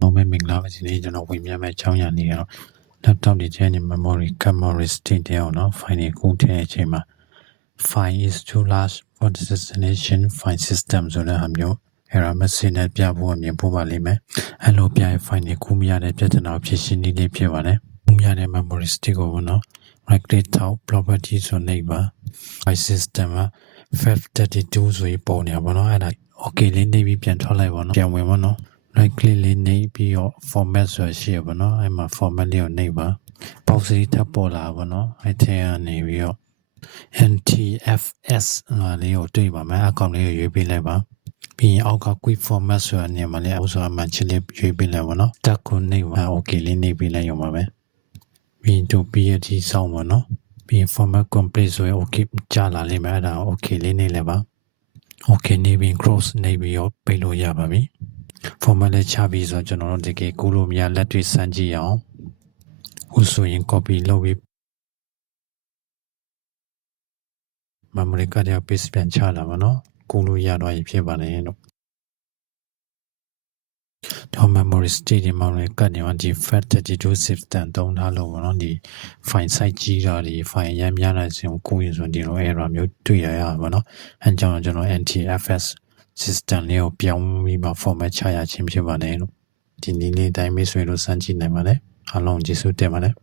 နောက်မဲ့မင်္ဂလာပါဒီနေ့ကျွန်တော်ဝင်ပြမယ့်အကြောင်းအရာတွေကတော့ laptop တွေထဲနေ memory card memory stick တွေအောင်နော် file တွေကူးထည့်တဲ့အချိန်မှာ file is too large for the destination file system ဆိုတဲ့ဟာမျိုး error message နဲ့ပြဖို့အမြင်ပို့ပါလိမ့်မယ်အဲ့လိုပြရင် file တွေကူးမရတဲ့ပြဿနာကိုဖြေရှင်းနည်းလေးဖြစ်ပါတယ်ကူးမရတဲ့ memory stick ကိုပေါ့နော် right click ထောက် property ဆိုနေပါ file system က FAT32 ဆိုပြီးပုံနေပါတော့အဲ့ဒါ okay လေးနေပြီးပြန်ထွက်လိုက်ပါတော့ပြန်ဝင်ပါတော့ right click လေးနှိပ်ပြီးတော့ format ဆိုရှိရပါတော့အဲ့မှာ format လေးကိုနှိပ်ပါ pause လေးထပ်ပေါ်လာပါတော့အဲ့ထဲကနေပြီးတော့ NTFS လေးကိုတွေ့ပါမယ်အကောင့်လေးကိုရွေးပေးလိုက်ပါပြီးရင်အောက်က quick format ဆိုတာနေရာမှာလည်းအဆိုအမှန်ချင်းလေးရွေးပေးလိုက်ပါတော့တက်ကိုနှိပ်ပါ okay လေးနှိပ်ပေးလိုက်ရုံပါပဲပြီးရင်တို့ပြီးရတီစောင်းပါနော်ပြီးရင် format complete ဆိုရင် okay ကြာလာလိမ့်မယ်အဲ့ဒါ okay လေးနှိပ်လိုက်ပါ okay နှိပ်ပြီး cross နှိပ်ပြီးတော့ပိတ်လို့ရပါပြီformat လေးချပြီးဆိုကျွန်တော်တို့တကယ်ကူးလို့မရလက်တွေ့စမ်းကြည့်အောင်ခုဆိုရင် copy လုပ်ပြီး memory card ရ paste ပြန်ချလာပါနော်ကူးလို့ရတော့ရဖြစ်ပါတယ်လို့တော့ memory stick တွေ memory card တွေမှာဒီ FAT32 system သုံးထားလို့ပေါ့နော်ဒီ file size ကြီးတာဒီ file ရမ်းများတဲ့ဆိုရင်ကိုယ်ရင်ဆိုဒီလို error မျိုးတွေ့ရပါတော့အဲကြောင့်ကျွန်တော် NTFS system လေးကိုပြောင်းပြီးမှ format ချရခြင်းဖြစ်ပါတယ်လို့ဒီနည်းလေးတိုင်းမိတ်ဆွေတို့စမ်းကြည့်နိုင်ပါတယ်အားလုံးကျေးဇူးတင်ပါတယ်